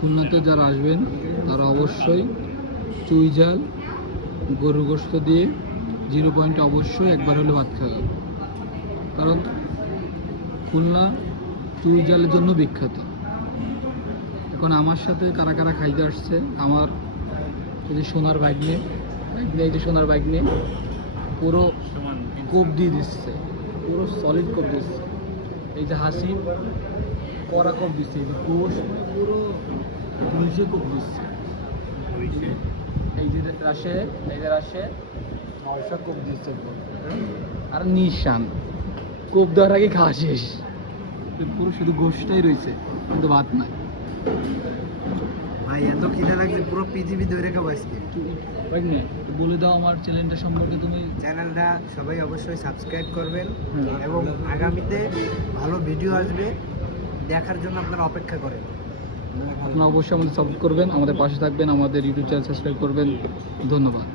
খুলনাতে যারা আসবেন তারা অবশ্যই চুই ঝাল গরুর গোশত দিয়ে 0 পয়েন্টে অবশ্যই একবার হলে ভাত খাবে, কারণ খুলনা চুই ঝালের জন্য বিখ্যাত। এখন আমার সাথে কারা কারা খাইতে আসছে, আমার এই যে সোনার বাইক নিয়ে এই যে সোনার বাইক নিয়ে পুরো কোপ দিয়ে দিচ্ছে, পুরো সলিড কোপ দিচ্ছে। এই যে হাসি কড়া কোপ দিচ্ছে, এই যে কোষ পুরো নিচে কোপ দিচ্ছে। এই যে রাশে নয়শা কোপ দিচ্ছে আর নিশান কোপ দেওয়ার আগে খাওয়া শেষ, পুরো শুধু গোশটাই রয়েছে কিন্তু ভাত নাই। ভাই এত খিদে লাগছে পুরো পৃথিবী ধরে খাবো আজকে। বলে দাও আমার চ্যানেলটা সম্পর্কে তুমি। চ্যানেলটা সবাই অবশ্যই সাবস্ক্রাইব করবেন হুম। এবং আগামীতে ভালো ভিডিও আসবে, দেখার জন্য আপনারা অপেক্ষা করেন। আপনারা অবশ্যই আমাদের সাপোর্ট করবেন, আমাদের পাশে থাকবেন, আমাদের ইউটিউব চ্যানেল সাবস্ক্রাইব করবেন। ধন্যবাদ।